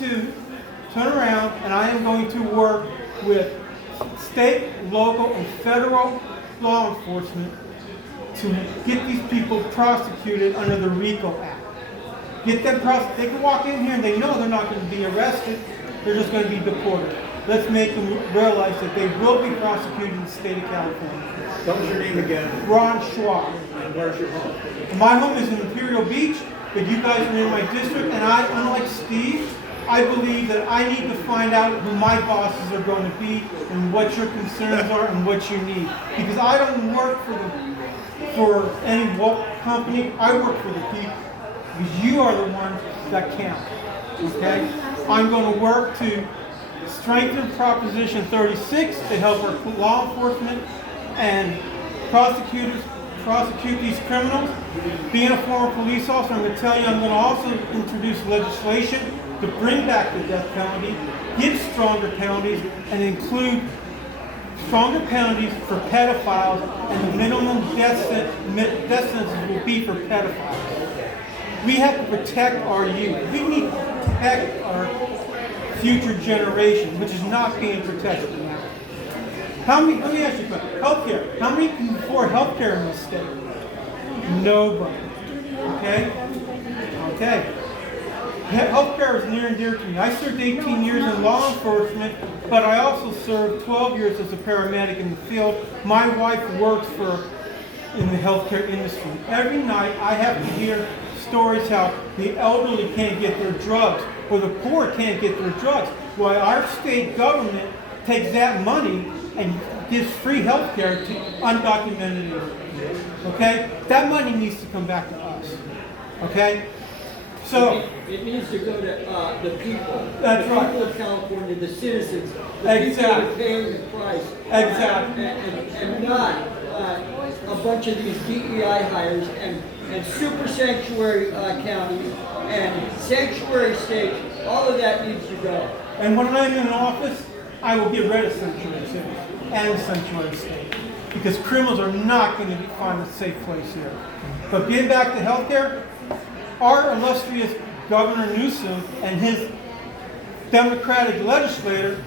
to turn around and I am going to work with state, local, and federal law enforcement to get these people prosecuted under the RICO Act. Get them they can walk in here and they know they're not going to be arrested, they're just going to be deported. Let's make them realize that they will be prosecuted in the state of California. What was your name again? Ron Schwab. And where's your home? My home is in Imperial Beach, but you guys are in my district, and I, unlike Steve, I believe that I need to find out who my bosses are going to be and what your concerns are and what you need. Because I don't work for any woke company, I work for the people. Because you are the ones that count. Okay? I'm going to work to strengthen Proposition 36 to help our law enforcement and prosecutors prosecute these criminals. Being a former police officer, I'm going to tell you, I'm going to also introduce legislation to bring back the death penalty, give stronger penalties, and include stronger penalties for pedophiles, and the minimum death sentence will be for pedophiles. We have to protect our youth. We need to protect our future generation, which is not being protected now. Let me ask you a question. Healthcare. How many can afford healthcare in this state? Nobody. Okay? Okay. Healthcare is near and dear to me. I served 18 years in law enforcement, but I also served 12 years as a paramedic in the field. My wife works in the healthcare industry. Every night I have to hear stories how the elderly can't get their drugs, or the poor can't get their drugs. Why our state government takes that money and gives free health care to undocumented immigrants. Okay? That money needs to come back to us. Okay? So it needs to go to the people. That's the right. people of California, the citizens, the Exactly. people that are paying the price. Exactly. And not a bunch of these DEI hires and super sanctuary counties and sanctuary states. All of that needs to go. And when I'm in office, I will get rid of sanctuary cities and sanctuary state, because criminals are not going to find a safe place here. But getting back to healthcare, our illustrious Governor Newsom and his Democratic legislator,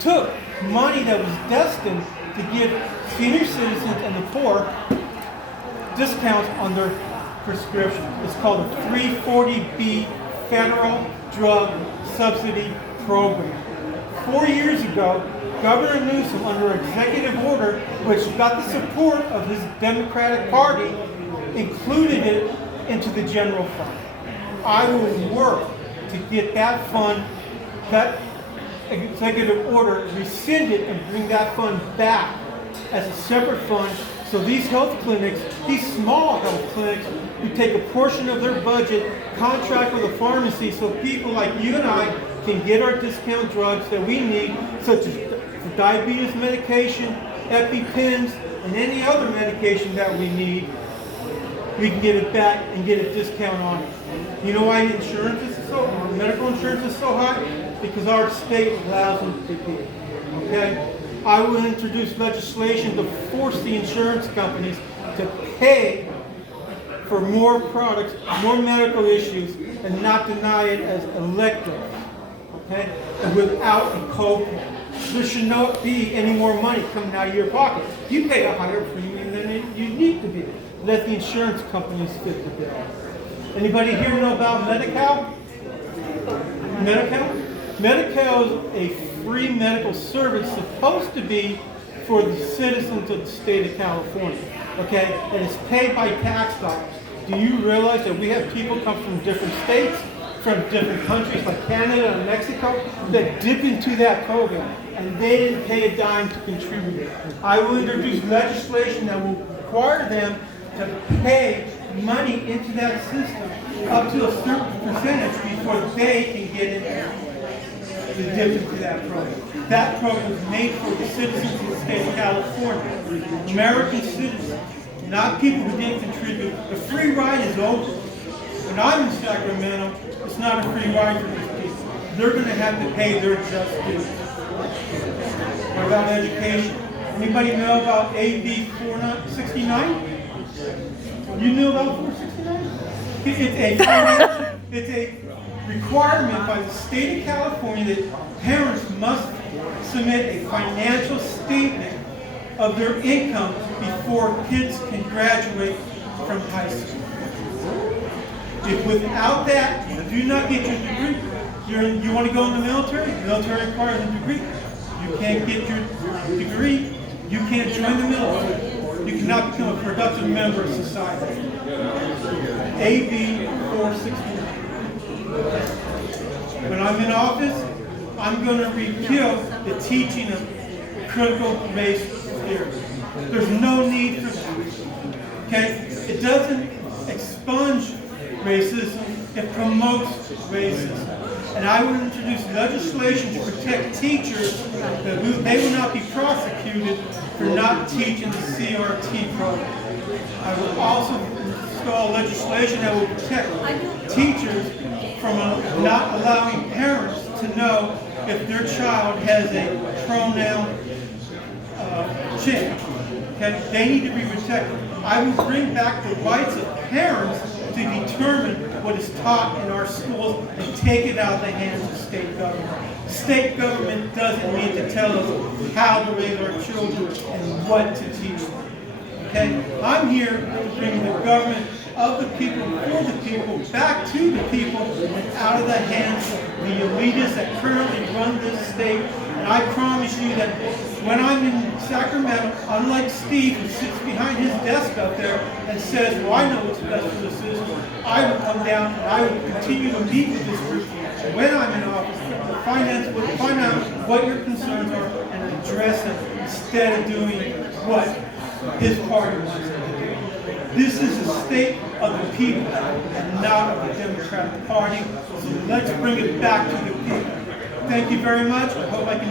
took money that was destined to give senior citizens and the poor discounts on their prescriptions. It's called the 340B Federal Drug Subsidy Program. 4 years ago, Governor Newsom, under executive order, which got the support of his Democratic Party, included it into the general fund. I will work to get that fund, that executive order rescinded, and bring that fund back as a separate fund, so these health clinics, these small health clinics, who take a portion of their budget, contract with a pharmacy, so people like you and I can get our discount drugs that we need, such as for diabetes medication, EpiPens, and any other medication that we need. We can get it back and get a discount on it. You know why medical insurance is so high? Because our state allows them to be. Okay? I will introduce legislation to force the insurance companies to pay for more products, more medical issues, and not deny it as elective. Okay? And without a copay. There should not be any more money coming out of your pocket. You pay a higher premium than you need to be. Let the insurance companies fit the bill. Anybody here know about Medi-Cal? Medi-Cal? Medi-Cal is a free medical service supposed to be for the citizens of the state of California. Okay? And it's paid by tax dollars. Do you realize that we have people come from different states, from different countries like Canada and Mexico, that dip into that program, and they didn't pay a dime to contribute? I will introduce legislation that will require them to pay money into that system up to a certain percentage before they can get in there to dip into that program. That program is made for the citizens of the state of California, American citizens, not people who didn't contribute. The free ride is over. When I'm in Sacramento, it's not a free ride for these people. They're going to have to pay their just dues. What about education? Anybody know about AB 469? You knew about 469? It's a requirement by the state of California that parents must submit a financial statement of their income before kids can graduate from high school. If without that, you do not get your degree, you want to go in the military requires a degree. You can't get your degree, you can't join the military. You cannot become a productive member of society. AB 461. When I'm in office, I'm going to repeal the teaching of critical race theory. There's no need for that. Okay? It doesn't expunge racism, it promotes racism. And I would introduce legislation to protect teachers that they will not be prosecuted for not teaching the CRT program. I will also install legislation that will protect teachers from not allowing parents to know if their child has a pronoun change. Okay? They need to be protected. I will bring back the rights of parents to determine what is taught in our schools and take it out of the hands of state government. State government doesn't need to tell us how to raise our children and what to teach them. Okay? I'm here to bring the government of the people, for the people, back to the people, and out of the hands of the elitists that currently run this state. And I promise you that when I'm in Sacramento, unlike Steve, who sits behind his desk up there and says, well, I know what's best for the citizens, I will come down and I will continue to meet with this group when I'm in office to find out what your concerns are and address them instead of doing what his party wants to do. This is a state of the people and not of the Democratic Party. So let's bring it back to the people. Thank you very much. I hope I can